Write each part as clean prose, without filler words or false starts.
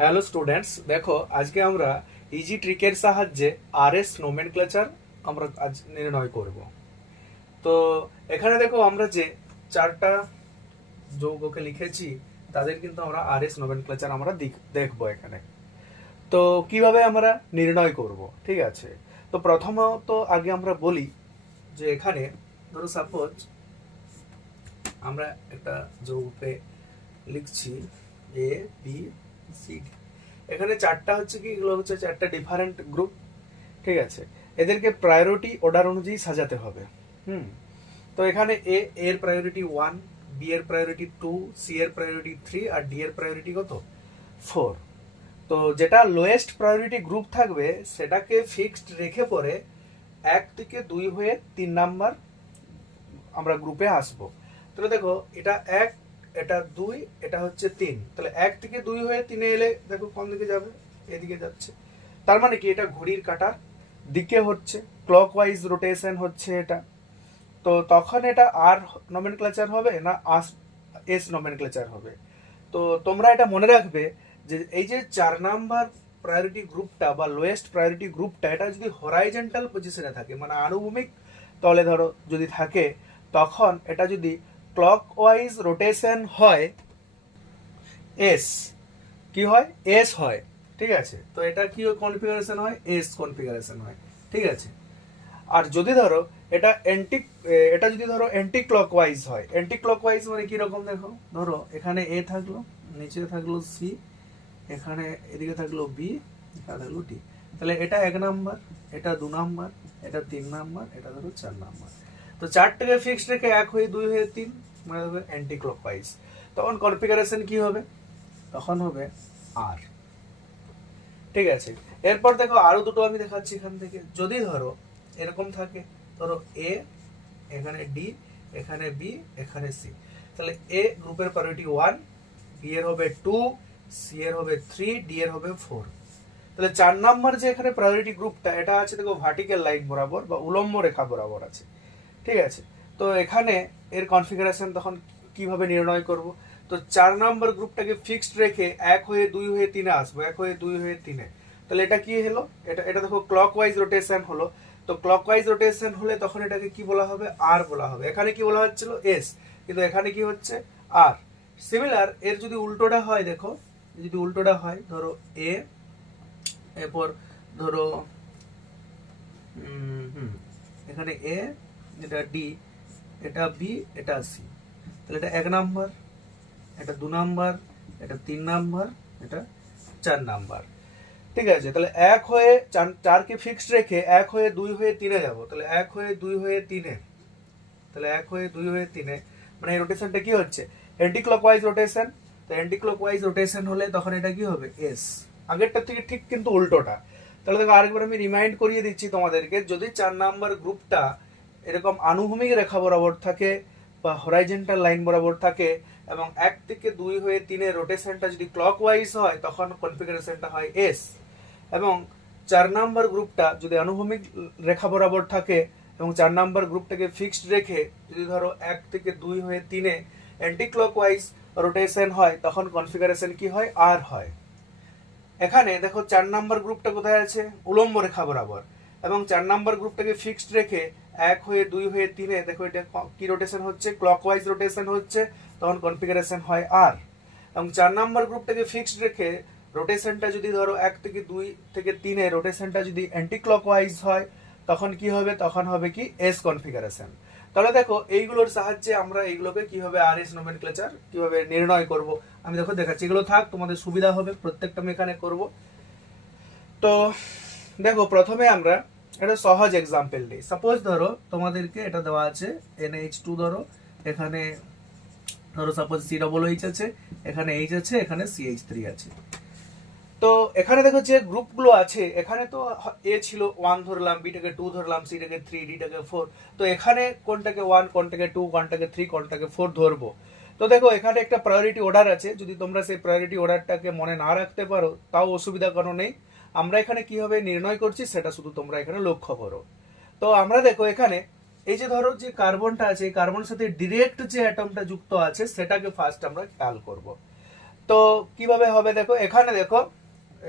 Hello students, দেখো আজকে আমরা ইজি ট্রিকের সাহায্যে আরএস নোমেনক্লেচার আমরা আজ নির্ণয় করব। তো এখানে দেখো আমরা যে চারটা যৌগকে লিখেছি তাদের কিন্তু আমরা আরএস নোমেনক্লেচার আমরা দেখবো এখানে। তো কিভাবে আমরা নির্ণয় করব, ঠিক আছে। তো প্রথমত আগে আমরা বলি যে এখানে ধরো সাপোজ আমরা একটা যৌগকে লিখছি এ বি সি ডি। এখানে চারটা হচ্ছে কি, এগুলো হচ্ছে চারটা ডিফারেন্ট গ্রুপ, ঠিক আছে। এদেরকে প্রায়োরিটি অর্ডার অনুযায়ী সাজাতে হবে। হুম তো এখানে এর প্রায়োরিটি 1, বি এর প্রায়োরিটি 2, সি এর প্রায়োরিটি 3 আর ডি এর প্রায়োরিটি কত 4। তো যেটা লোয়েস্ট প্রায়োরিটি গ্রুপ থাকবে সেটাকে ফিক্সড রেখে পরে 1 থেকে 2 হয়ে 3 নাম্বার আমরা গ্রুপে আসবো। তাহলে দেখো এটা 1, এটা 2, এটা হচ্ছে 3। তাহলে 1 থেকে 2 হয়ে 3 এলে দেখো কোন দিকে যাবে, এদিকে যাচ্ছে। তার মানে কি এটা ঘড়ির কাঁটার দিকে হচ্ছে, ক্লকওয়াইজ রোটেশন হচ্ছে এটা। তো তখন এটা আর নমেনক্লেচার হবে না এস নমেনক্লেচার হবে। তো তোমরা এটা মনে রাখবে যে এই যে 4 নাম্বার প্রায়োরিটি গ্রুপটা বা লোয়েস্ট প্রায়োরিটি গ্রুপটা এটা যদি হরাইজন্টাল পজিশনে থাকে মানে আনুভূমিক তলে ধরো যদি থাকে, তখন এটা যদি ক্লকওয়াইজ রোটেশন হয় এস, কি হয় এস হয়, ঠিক আছে। তো এটা কি কনফিগারেশন হয়, এস কনফিগারেশন হয়, ঠিক আছে। আর যদি ধরো এটা যদি ধরো অ্যান্টি ক্লকওয়াইজ হয়, অ্যান্টি ক্লকওয়াইজ মানে কি রকম দেখো, ধরো এখানে এ থাকলো, নিচে থাকলো সি, এখানে এদিকে থাকলো বি, এখানে থাকলো ডি। তাহলে এটা 1 নাম্বার, এটা 2 নাম্বার, এটা 3 নাম্বার, এটা ধরো 4 নাম্বার। তো চারটাকে ফিক্সড রেখে 1 হয়ে 2 হয়ে 3 মানে হবে অ্যান্টি ক্লকওয়াইজ। তখন কনফিগারেশন কি হবে, তখন হবে আর, ঠিক আছে। এরপর দেখো আরো দুটো আমি দেখাচ্ছি এখান থেকে। যদি ধরো এরকম থাকে, ধরো এ, এখানে ডি, এখানে বি, এখানে সি। তাহলে এ গ্রুপের প্রায়োরিটি 1, বি এর হবে 2, সি এর হবে 3, ডি এর হবে 4। তাহলে 4 নাম্বার যে এখানে প্রায়োরিটি গ্রুপটা এটা আছে দেখো ভার্টিক্যাল লাইন বরাবর বা উলম্ব রেখা বরাবর আছে, ঠিক আছে। তো এখানে এর কনফিগারেশন তখন কিভাবে নির্ণয় করব। তো 4 নাম্বার গ্রুপটাকে ফিক্সড রেখে 1 হয়ে 2 হয়ে 3 আসবো, 1 হয়ে 2 হয়ে 3। তাহলে এটা কি হলো, এটা এটা দেখো ক্লকওয়াইজ রোটেশন হলো। তো ক্লকওয়াইজ রোটেশন হলে তখন এটাকে কি বলা হবে, আর বলা হবে। এখানে কি বলা হচ্ছিল এস, কিন্তু এখানে কি হচ্ছে আর। সিমিলার এর যদি উল্টোটা হয়, দেখো যদি উল্টোটা হয়, ধরো এ, এরপর ধরো এখানে এ, এটা ডি, এটা বি, এটা সি। তাহলে এটা 1 নাম্বার, এটা 2 নাম্বার, এটা 3 নাম্বার, এটা 4 নাম্বার, ঠিক আছে। তাহলে 1 হয়ে 4 কে ফিক্সড রেখে 1 হয়ে 2 হয়ে 3 যাব। তাহলে 1 হয়ে 2 হয়ে 3, তাহলে 1 হয়ে 2 হয়ে 3 মানে এই রোটেশনটা কি হচ্ছে অ্যান্টি ক্লকওয়াইজ রোটেশন। তো অ্যান্টি ক্লকওয়াইজ রোটেশন হলে তখন এটা কি হবে এস, আগেরটা থেকে ঠিক কিন্তু উল্টোটা। তাহলে দেখো আরেকবার আমি রিমাইন্ড করিয়ে দিচ্ছি তোমাদেরকে, যদি 4 নাম্বার গ্রুপটা এরকম আনুভূমিক রেখা বরাবর থাকে বা হরাইজন্টাল লাইন বরাবর থাকে এবং 1 থেকে 2 হয়ে 3 রোটেশনটা যদি ক্লকওয়াইজ হয় তখন কনফিগারেশনটা হয় এস। এবং 4 নাম্বার গ্রুপটা যদি আনুভূমিক রেখা বরাবর থাকে এবং 4 নাম্বার গ্রুপটাকে ফিক্সড রেখে যদি ধরো 1 থেকে 2 হয়ে 3 অ্যান্টি ক্লকওয়াইজ রোটেশন হয় তখন কনফিগারেশন কি হয়, আর হয়। এখানে দেখো 4 নাম্বার গ্রুপটা কোথায় আছে, উলম্ব রেখা বরাবর, এবং 4 নাম্বার গ্রুপটাকে ফিক্সড রেখে 1 হয়ে 2 হয়ে 3 দেখো এটা কি রোটেশন হচ্ছে, ক্লকওয়াইজ রোটেশন হচ্ছে, তখন কনফিগারেশন হয় আর। এবং 4 নাম্বার গ্রুপটাকে ফিক্সড রেখে রোটেশনটা যদি ধরো 1 থেকে 2 থেকে 3 রোটেশনটা যদি অ্যান্টি ক্লকওয়াইজ হয় তখন কি হবে, তখন হবে কি এস কনফিগারেশন। তাহলে দেখো এইগুলোর সাহায্যে আমরা এইগুলোকে কিভাবে আর এস নোমেনক্লেচার কিভাবে নির্ণয় করব আমি দেখো দেখাচ্ছি। এগুলো থাক, তোমাদের সুবিধা হবে, প্রত্যেকটা আমি এখানে করব। তো দেখো প্রথমে আমরা একটা সহজ এক্সাম্পল দিই। সাপোজ ধরো তোমাদেরকে এটা দেওয়া আছে NH2, ধরো এখানে ধরো সাপোজ COOH আছে, এখানে H আছে, এখানে CH3 আছে। তো এখানে দেখো যে গ্রুপগুলো আছে, এখানে তো এ ছিল 1 ধরলাম, বিটাকে 2 ধরলাম, সিটাকে 3, ডিটাকে 4। তো এখানে কোনটাকে 1, কোনটাকে 2, কোনটাকে 3, কোনটাকে 4 ধরবো। তো দেখো এখানে একটা প্রায়োরিটি অর্ডার আছে, যদি তোমরা সেই প্রায়োরিটি অর্ডারটাকে মনে না রাখতে পারো তাও অসুবিধা কোনো নেই। আমরা এখানে কিভাবে নির্ণয় করছি সেটা শুধু তোমরা এখানে লক্ষ্য করো। তো আমরা দেখো এখানে এই যে ধরো যে কার্বনটা আছে, এই কার্বনের সাথে ডিরেক্ট যে অ্যাটমটা যুক্ত আছে সেটাকে ফার্স্ট আমরা খেয়াল করব। তো তো কিভাবে হবে দেখো, এখানে দেখো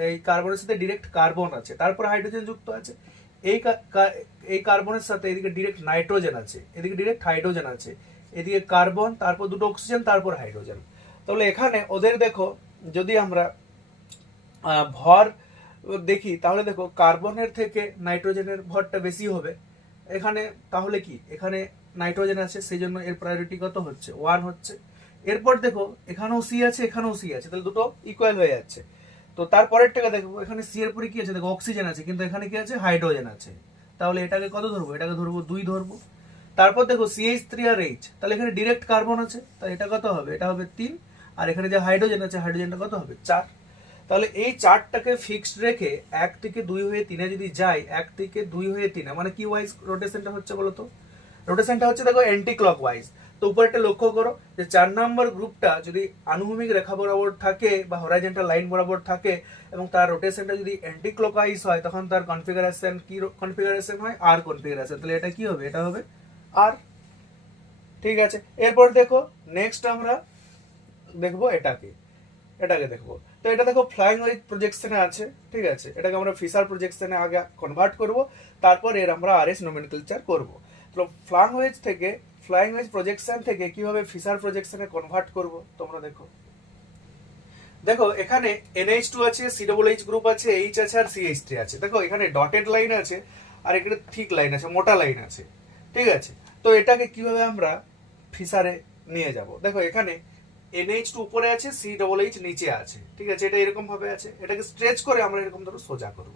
এই কার্বনের সাথে ডিরেক্ট কার্বন আছে, তারপর হাইড্রোজেন যুক্ত আছে। এই কার্বনের সাথে এদিকে ডিরেক্ট নাইট্রোজেন আছে, এদিকে ডিরেক্ট হাইড্রোজেন আছে, এদিকে কার্বন, তারপর দুটো অক্সিজেন, তারপর হাইড্রোজেন। তাহলে এখানে ওদের দেখো যদি আমরা ভর দেখি তাহলে দেখো কার্বনের থেকে নাইট্রোজেনের ভরটা বেশি হবে এখানে। তাহলে কি এখানে নাইট্রোজেন আছে, সেই জন্য এর প্রায়োরিটি কত হচ্ছে, 1 হচ্ছে। এরপর দেখো এখানেও সি আছে, এখানেও সি আছে, তাহলে দুটো ইকুয়াল হয়ে যাচ্ছে। তো তারপরেরটাকে দেখো, এখানে সি এর পরে কি আছে দেখো, অক্সিজেন আছে, কিন্তু এখানে কি আছে, হাইড্রোজেন আছে। তাহলে এটাকে কত ধরবো, এটাকে ধরবো 2 ধরবো। তারপর দেখো CH3 আর H, তাহলে এখানে ডিরেক্ট কার্বন আছে, তাহলে এটা কত হবে, এটা হবে 3। আর এখানে যে হাইড্রোজেন আছে, হাইড্রোজেনটা কত হবে, 4। তাহলে এই 4টাকে ফিক্সড রেখে 1 থেকে 2 হয়ে 3 যদি যাই, 1 থেকে 2 হয়ে 3 মানে কি ওয়াইজ রোটেশনটা হচ্ছে বলো তো, রোটেশনটা হচ্ছে দেখো অ্যান্টি ক্লক ওয়াইজ। তো উপরে একটা লক্ষ্য করো যে 4 নম্বর গ্রুপটা যদি আনুভূমিক রেখা বরাবর থাকে বা হরাইজন্টাল লাইন বরাবর থাকে এবং তার রোটেশনটা যদি অ্যান্টি ক্লকওয়াইজ হয়, তখন তার কনফিগারেশন কি কনফিগারেশন হয়, আর কনফিগারেশন। তাহলে এটা কি হবে, এটা হবে আর। ঠিক আছে, এরপর দেখো নেক্সট আমরা দেখবো এটাকে দেখবো। তো এটা দেখো ফ্লাইং ওয়েজ প্রজেকশনে আছে, ঠিক আছে, এটাকে আমরা ফিশার প্রজেকশনে আগে কনভার্ট করব, তারপর এর আমরা আরএস নোমেনক্লেচার করব। তো ফ্লাইং ওয়েজ প্রজেকশন থেকে কিভাবে ফিশার প্রজেকশনে কনভার্ট করব তোমরা দেখো। দেখো এখানে NH2 আছে, COOH গ্রুপ আছে, H আছে আর CH3 আছে। দেখো এখানে ডটেড লাইন আছে আর এখানে থিক লাইন আছে, মোটা লাইন আছে, ঠিক আছে। তো এটাকে কিভাবে আমরা ফিশারে নিয়ে যাব, দেখো এখানে NH2 উপরে আছে, COOH নিচে আছে, ঠিক আছে, এটা এরকম ভাবে আছে। এটাকে স্ট্রেচ করে আমরা এরকম ধরো সোজা করব।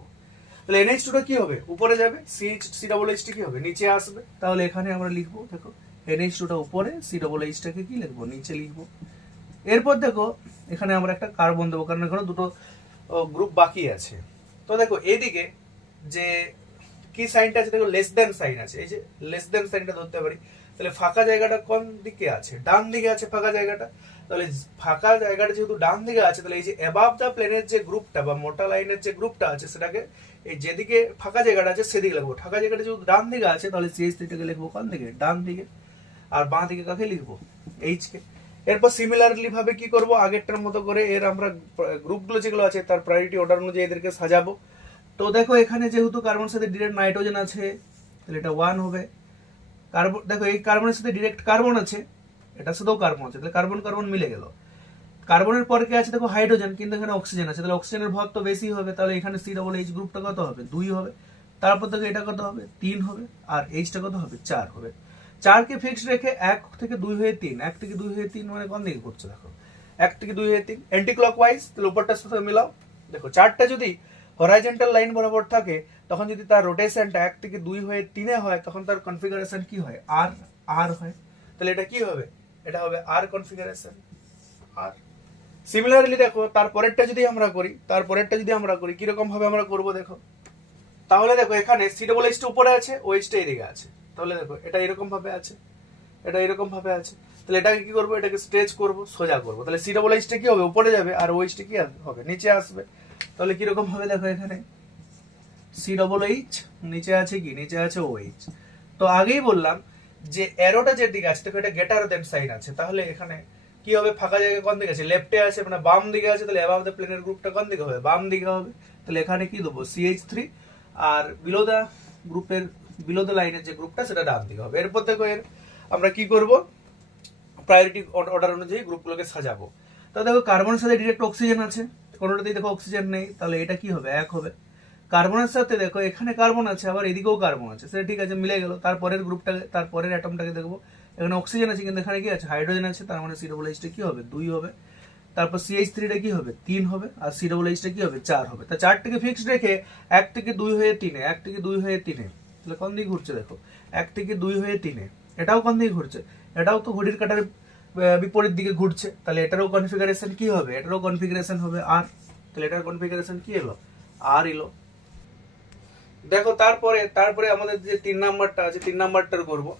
তাহলে NH2 টা কি হবে, উপরে যাবে, COOH টা কি হবে, নিচে আসবে। তাহলে এখানে আমরা লিখবো দেখো NH2 টা উপরে, COOH টাকে কি লিখবো, নিচে লিখবো। এরপর দেখো এখানে আমরা একটা কার্বন দেবো, কারণ এখানে দুটো গ্রুপ বাকি আছে। তো দেখো এদিকে যে কি সাইনটা আছে, দেখো লেস দেন সাইন আছে, এই যে লেস দেন সাইনটা ধরতে পারি। তাহলে ফাঁকা জায়গাটা কোন দিকে আছে, ডান দিকে আছে ফাঁকা জায়গাটা। তাহলে ফাঁকা জায়গাটা যেহেতু ডান দিকে আছে, তাহলে এই যে অ্যাবাভ দ্য প্লেনের যে গ্রুপটা বা মোটা লাইনের যে গ্রুপটা আছে, সেটাকে এই যেদিকে ফাঁকা জায়গাটা আছে সেদিকে লিখবো। ফাঁকা জায়গাটা যেহেতু ডান দিকে আছে, তাহলে CH3 টাকে লিখবো কোন দিকে, ডান দিকে। আর বাঁ দিকে কাকে লিখবো, H কে। এরপর সিমিলারলি ভাবে কি করব, আগেরটার মতো করে এর আমরা গ্রুপগুলো যেগুলো আছে তার প্রায়োরিটি অর্ডার অনুযায়ী এদেরকে সাজাবো। তো দেখো এখানে যেহেতু কার্বনের সাথে ডিরেক্ট নাইট্রোজেন আছে, তাহলে এটা 1 হবে। কার্বন দেখো এই কার্বনের সাথে ডিরেক্ট কার্বন আছে, এটার সাথেও কার্বন আছে, তাহলে কার্বন কার্বন মিলে গেল। কার্বনের পরে কি আছে দেখো, হাইড্রোজেন, কিন্তু এখানে অক্সিজেন আছে, তাহলে অক্সিজেনের ভর তো বেশি হবে, তাহলে এখানে COOH গ্রুপটা কত হবে, 2 হবে। তারপর দেখো এটা কত হবে, 3 হবে। আর Hটা কত হবে, 4 হবে। 4 কে ফিক্সড রেখে 1 থেকে 2 হয়ে 3, 1 থেকে 2 হয়ে 3 মানে কোন দিকে ঘুরছে দেখো, 1 থেকে 2 হয়ে 3 অ্যান্টি ক্লকওয়াইজ। তাহলে উপরটার সাথে মিলাও, দেখো 4টা যদি হরাইজন্টাল লাইন বরাবর থাকে, তখন যদি তার রোটেশনটা 1 থেকে 2 হয়ে 3 হয়, তখন তার কনফিগারেশন কি হয়, আর হয়। তাহলে এটা কি হবে, এটা হবে আর কনফিগারেশন, আর। সিমিলারলি দেখো তারপরেরটা যদি আমরা করি কিরকম ভাবে আমরা করব দেখো। তাহলে দেখো এখানে COOH উপরে আছে, OH টা এদিকে আছে। তাহলে দেখো এটা এরকম ভাবে আছে, এটা এরকম ভাবে আছে। তাহলে এটাকে কি করব, এটাকে স্ট্রেচ করব, সোজা করব। তাহলে COOH টা কি হবে, উপরে যাবে, আর OH টা কি হবে, নিচে আসবে। তাহলে কি রকম ভাবে দেখো, এখানে COOH নিচে আছে, কি নিচে আছে OH। তো আগেই বললাম যে অ্যারোটা যেদিকে আছে, দেখো এটা গ্রেটার দেন সাইন আছে, তাহলে এখানে কি হবে, ফাঁকা জায়গা কোন দিকে আছে, লেফটে আছে, মানে বাম দিকে আছে। তাহলে অ্যাবাভ দ্য প্লেনের গ্রুপটা কোন দিকে হবে, বাম দিকে হবে। তাহলে এখানে কি দেবো, CH3, আর বিলো দ্য লাইনের যে গ্রুপটা সেটা ডান দিকে হবে। এরপর দেখো এর আমরা কি করব, প্রায়োরিটি অর্ডার অনুযায়ী গ্রুপগুলোকে সাজাবো। তো দেখো কার্বনের সাথে ডিরেক্ট অক্সিজেন আছে, কোনোটাতেই দেখো অক্সিজেন নেই, তাহলে এটা কি হবে, 1 হবে। কার্বনের সাথে দেখো এখানে কার্বন আছে, আবার এদিকেও কার্বন আছে, সেটা ঠিক আছে, মিলে গেল। তারপরের গ্রুপটাকে, তারপরের অ্যাটমটাকে দেখবো, এখানে অক্সিজেন আছে, কিন্তু এখানে কি আছে, হাইড্রোজেন আছে, তার মানে COOH টা কি হবে, 2 হবে। তারপর CH3 টা কি হবে, 3 হবে। আর COOH টা কি হবে, 4 হবে। তা 4টাকে ফিক্সড রেখে 1 থেকে 2 হয়ে 3, 1 থেকে 2 হয়ে 3, তাহলে কোন দিকে ঘুরছে দেখো, 1 থেকে 2 হয়ে 3, এটাও কোন দিকে ঘুরছে, এটাও তো ঘড়ির কাঁটার বিপরীত দিকে ঘুরছে। তাহলে এটারও কনফিগারেশন কি হবে, এটারও কনফিগারেশন হবে আর। তাহলে এটার কনফিগারেশন কি এলো, আর এলো। দেখো তারপরে আমাদের যে 3 নাম্বারটা আছে, 3 নাম্বারটার করবো।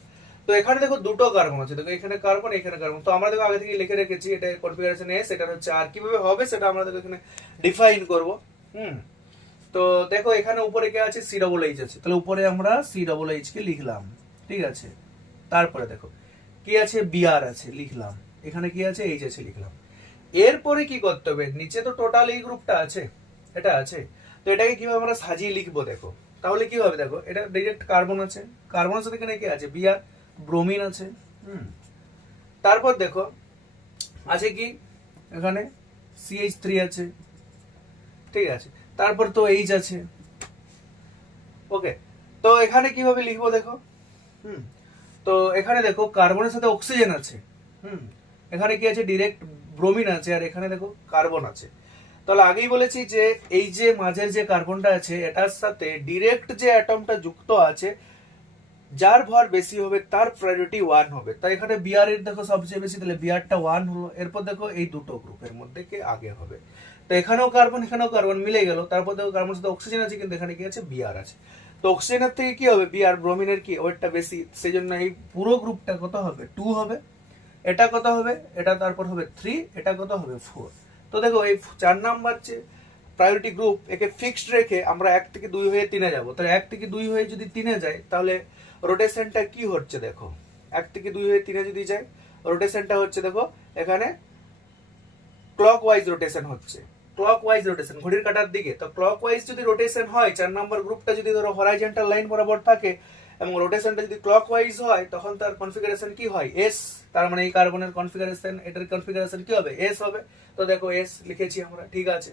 তো এখানে দেখো দুটো কার্বন আছে, দেখো এখানে কার্বন, এখানে কার্বন। তো আমরা দেখো আগে থেকে লিখে রেখেছি, এটা কনফিগারেশন এস, এটা হচ্ছে আর। কিভাবে হবে সেটা আমরা দেখো এখানে ডিফাইন করব। তো দেখো এখানে উপরে কে আছে, COOH আছে, তাহলে উপরে আমরা COOH কে লিখলাম, ঠিক আছে। তারপরে দেখো কি আছে, Br আছে, লিখলাম। এখানে কি আছে, H আছে, লিখলাম। এরপরে কি করতে হবে, নিচে তো টোটাল এই গ্রুপটা আছে, এটা আছে, তো এটাকে কিভাবে আমরা সাজিয়ে লিখবো দেখো। তাহলে কি হবে দেখো, এটা ডাইরেক্ট কার্বন আছে, কার্বনের সাথে এখানে কি আছে, বিআর, ব্রোমিন আছে। তারপর দেখো আছে কি, এখানে CH3 আছে, ঠিক আছে, তারপর তো এইচ আছে। ওকে, তো এখানে কিভাবে লিখবো দেখো। তো এখানে দেখো কার্বনের সাথে অক্সিজেন আছে, এখানে কি আছে, ডিরেক্ট ব্রোমিন আছে, আর এখানে দেখো কার্বন আছে। তাহলে আগেই বলেছি যে এই যে মাঝের যে কার্বনটা আছে এটার সাথে ডিরেক্ট যে অ্যাটমটা যুক্ত আছে, যার ভর বেশি হবে তার প্রায়োরিটি 1 হবে। তাই এখানে বিআর এর দেখো সবচেয়ে বেশি, তাহলে বিআরটা 1 হলো। এরপর দেখো এই দুটো গ্রুপের মধ্যে কে আগে হবে, তো এখানেও কার্বন মিলে গেল। তারপর দেখো কার্বনের সাথে অক্সিজেন আছে, কিন্তু এখানে কি আছে, বিআর আছে। তো অক্সিজেনের থেকে কি হবে, বিআর, ব্রোমিনের কি ওয়েটটা বেশি, সেই জন্য এই পুরো গ্রুপটা কত হবে, 2 হবে। এটা কত হবে, এটা তারপর হবে 3, এটা কত হবে 4। তো দেখো এই 4 নাম্বার যে প্রায়োরিটি গ্রুপ, একে ফিক্সড রেখে আমরা 1 থেকে 2 হয়ে 3-এ যাবো। তাহলে 1 থেকে 2 হয়ে যদি 3-এ যায়, তাহলে রোটেশনটা কি হচ্ছে দেখো, 1 থেকে 2 হয়ে 3-এ যদি যায়, রোটেশনটা হচ্ছে দেখো এখানে ক্লকওয়াইজ রোটেশন হচ্ছে, ক্লকওয়াইজ রোটেশন ঘড়ির কাঁটার দিকে। তো ক্লকওয়াইজ যদি রোটেশন হয়, 4 নাম্বার গ্রুপটা যদি ধরো হরাইজন্টাল লাইন বরাবর থাকে এবং রোটেশনটা যদি ক্লকওয়াইজ হয়, তখন তার কনফিগারেশন কি হয়, এস। তার মানে এই কার্বনের কনফিগারেশন, এটার কনফিগারেশন কি হবে, এস হবে। তো দেখো এস লিখেছি আমরা, ঠিক আছে।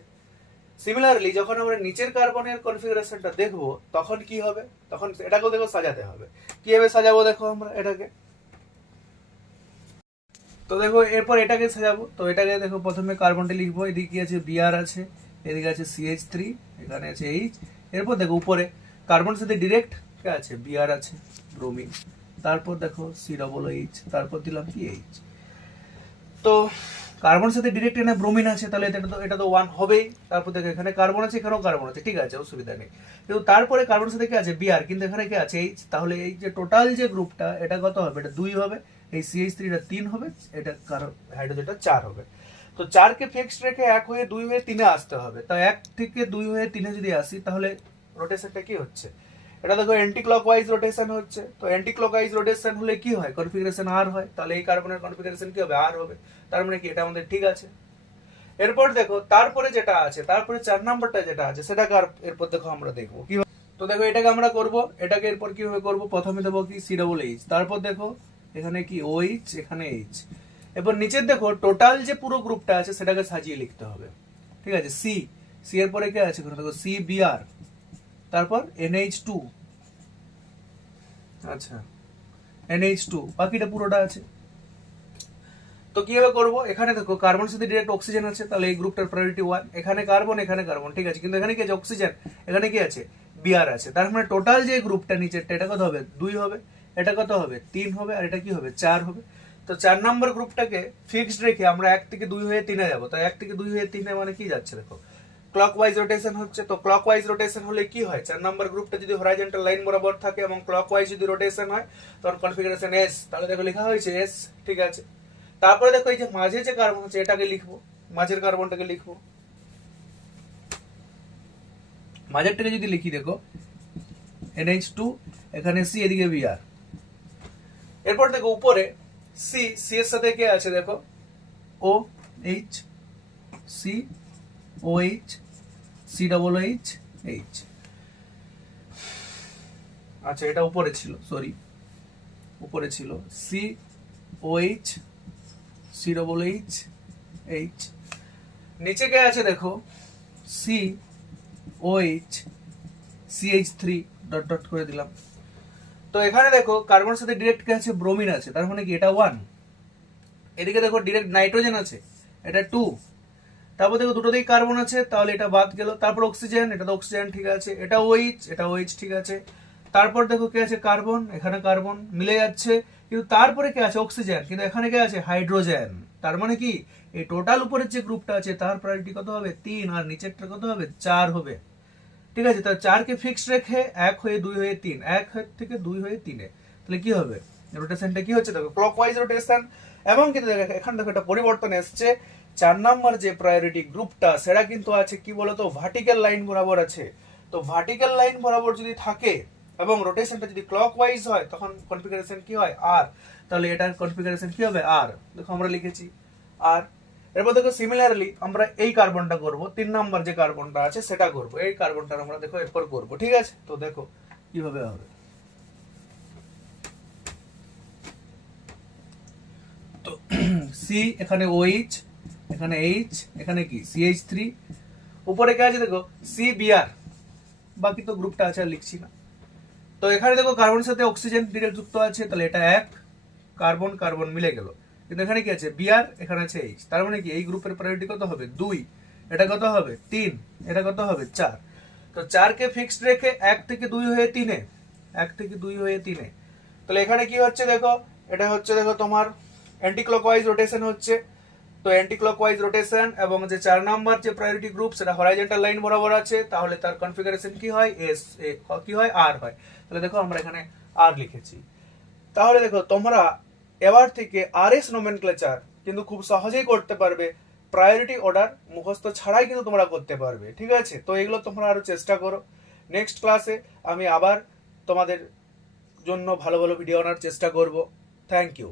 সিমিলারলি যখন আমরা নিচের কার্বনের কনফিগারেশনটা দেখবো, তখন কি হবে, তখন এটাকেও দেখো সাজাতে হবে। কিভাবে সাজাবো দেখো আমরা এটাকে, তো দেখো এরপর এটাকে সাজাবো। তো এটাকে দেখো প্রথমে কার্বনটা লিখবো, এদিকে কি আছে, বিআর আছে, এদিকে আছে CH3, এখানে আছে এইচ। এরপর দেখো উপরে কার্বনের সাথে ডিরেক্ট কে আছে, বিআর আছে, ব্রোমিন। তারপর দেখো COOH, তারপর দিলাম কি এইচ। তো কার্বনের সাথে ডিরেক্ট এখানে ব্রোমিন আছে, তাহলে এটা তো 1 হবেই। তারপর দেখো এখানে কার্বন আছে, এখানেও কার্বন আছে, ঠিক আছে, অসুবিধা নেই। কিন্তু তারপরে কার্বনের সাথে কি আছে, বিআর, কিন্তু এখানে কি আছে এইচ। তাহলে এই যে টোটাল যে গ্রুপটা, এটা কত হবে, এটা 2 হবে। এই CH3 টা 3 হবে, এটা হাইড্রোজেনটা 4 হবে। তো 4 কে ফিক্সড রেখে 1 হয়ে 2 হয়ে 3-এ আসতে হবে। তো 1 থেকে 2 হয়ে 3-এ যদি আসি, তাহলে রোটেশনটা কি হচ্ছে, এটা দেখো অ্যান্টি ক্লকওয়াইজ রোটেশন হচ্ছে। তো অ্যান্টি ক্লকওয়াইজ রোটেশন হলে কি হয়, কনফিগারেশন আর হয়। তাহলে এই কার্বনের কনফিগারেশন কি হবে, আর হবে। তার মানে কি, এটা আমাদের ঠিক আছে। এরপর দেখো তারপরে যেটা আছে, তারপরে 4 নাম্বারটা যেটা আছে, সেটাকে আর এরপর দেখো আমরা দেখবো কি। তো দেখো এটাকে আমরা করব, এটাকে এরপর কিভাবে করব, প্রথমে দেবো কি COOH, তারপর দেখো এখানে কি OH, এখানে এইচ। এরপর নিচের দেখো টোটাল যে পুরো গ্রুপটা আছে সেটাকে সাজিয়ে লিখতে হবে, ঠিক আছে। সি এর পরে কে আছে, দেখো CBr, তারপর NH2, আচ্ছা NH2, বাকিটা পুরোটা আছে। তো কিভাবে করবো, এখানে দেখো কার্বনের সাথে ডিরেক্ট অক্সিজেন আছে, তাহলে এই গ্রুপটার প্রায়োরিটি 1। এখানে কার্বন, এখানে কার্বন, ঠিক আছে, কিন্তু এখানে কি আছে, অক্সিজেন, এখানে কি আছে, বিআর আছে। তার মানে টোটাল যে গ্রুপটা নিচেরটা, এটা কত হবে, 2 হবে। এটা কত হবে, 3 হবে। আর এটা কি হবে, 4 হবে। তো 4 নম্বর গ্রুপটাকে ফিক্সড রেখে আমরা 1 থেকে 2 হয়ে 3-এ যাবো। তাই 1 থেকে 2 হয়ে 3-এ মানে কি যাচ্ছে দেখো, ক্লকওয়াইজ রোটেশন হচ্ছে। তো ক্লকওয়াইজ রোটেশন হলে কি হয়, 4 নম্বর গ্রুপটা যদি হরাইজন্টাল লাইন বরাবর থাকে এবং ক্লকওয়াইজ যদি রোটেশন হয়, তখন কনফিগারেশন এস। তাহলে দেখো লেখা হয়েছে এস, ঠিক আছে। তারপরে দেখো এই যে মাঝে যে কার্বন আছে, এটাকে লিখবো, মাঝের কার্বনটাকে লিখবো। মাঝেরটাকে যদি লিখি দেখো NH2, এখানে সি, এদিকে বিআর। এরপর দেখো উপরে সি এর সাথে কে আছে দেখো, OH, COH, COOH, H। আচ্ছা এটা উপরে ছিল, সরি, উপরে ছিল COH, COOH, H। নিচে কে আছে দেখো COH, CH3, ডট ডট করে দিলাম। তো এখানে দেখো কার্বনের সাথে ডিরেক্ট কে আছে, ব্রোমিন আছে, তার মানে কি এটা 1। এদিকে দেখো ডিরেক্ট নাইট্রোজেন আছে, এটা 2। তারপর দেখো দুটোতেই কার্বন আছে, তাহলে এটা বাদ গেল। তারপর অক্সিজেন, এটা তো অক্সিজেন, ঠিক আছে। এটা OH, এটা OH, ঠিক আছে। তারপর দেখো কে আছে, কার্বন, এখানে কার্বন মিলে যাচ্ছে, কিন্তু তারপরে কে আছে, অক্সিজেন, কিন্তু এখানে কে আছে, হাইড্রোজেন। তার মানে কি, এই টোটাল উপরের যে গ্রুপটা আছে তার প্রায়োরিটি কত হবে, 3, আর নিচেরটা কত হবে, 4 হবে, ঠিক আছে। তাহলে 4 কে ফিক্সড রেখে 1 হয়ে 2 হয়ে 3, 1 থেকে 2 হয়ে 3-এ, তাহলে কি হবে, রোটেশনটা কি হচ্ছে দেখো, ক্লকওয়াইজ রোটেশন। এবং কিন্তু দেখো এখানে দেখো একটা পরিবর্তন এসছে, 4 নাম্বার যে প্রায়োরিটি গ্রুপটা, সেটা কিন্তু আছে কি বলতো, ভার্টিক্যাল লাইন বরাবর আছে। তো ভার্টিক্যাল লাইন বরাবর যদি থাকে এবং রোটেশনটা যদি ক্লকওয়াইজ হয়, তখন কনফিগারেশন কি হয়, আর। তাহলে এটার কনফিগারেশন কি হবে, আর। দেখো আমরা লিখেছি আর। এরপর দেখো সিমিলারলি আমরা এই কার্বনটা করব, 3 নাম্বার যে কার্বনটা আছে সেটা করব, এই কার্বনটা আমরা দেখো এরপর করব, ঠিক আছে? তো দেখো কিভাবে হবে। তো সি, এখানে OH, এখানে H, এখানে কি CH3, উপরে কে আছে দেখো CBr, বাকি তো গ্রুপটা আছে আর লিখছি না। তো এখানে দেখো কার্বনের সাথে অক্সিজেন ডিরেক্ট যুক্ত আছে, তাহলে এটা এক কার্বন কার্বন মিলে গেল। কিন্তু এখানে কি আছে Br, এখানে আছে H, তার মানে কি এই গ্রুপের প্রায়োরিটি কত হবে 2, এটা কত হবে 3, এটা কত হবে 4। তো 4 কে ফিক্সড রেখে 1 থেকে 2 হয়ে 3-এ, 1 থেকে 2 হয়ে 3-এ, তাহলে এখানে কি হচ্ছে দেখো, এটা হচ্ছে দেখো তোমার অ্যান্টি ক্লকওয়াইজ রোটেশন হচ্ছে। তো অ্যান্টি ক্লকওয়াইজ রোটেশন এবং যে 4 নাম্বার যে প্রায়োরিটি গ্রুপ সেটা হরাইজন্টাল লাইন বরাবর আছে, তাহলে তার কনফিগারেশন কি হয় এস, কি হয় আর হয়। তাহলে দেখো আমরা এখানে আর লিখেছি। তাহলে দেখো তোমরা এবার থেকে আরএস নোমেনক্লেচার কিন্তু খুব সহজেই করতে পারবে, প্রায়োরিটি অর্ডার মুখস্থ ছাড়াই কিন্তু তোমরা করতে পারবে, ঠিক আছে? তো এগুলো তোমরা আরো চেষ্টা করো। নেক্সট ক্লাসে আমি আবার তোমাদের জন্য ভালো ভালো ভিডিও আনার চেষ্টা করব। Thank you.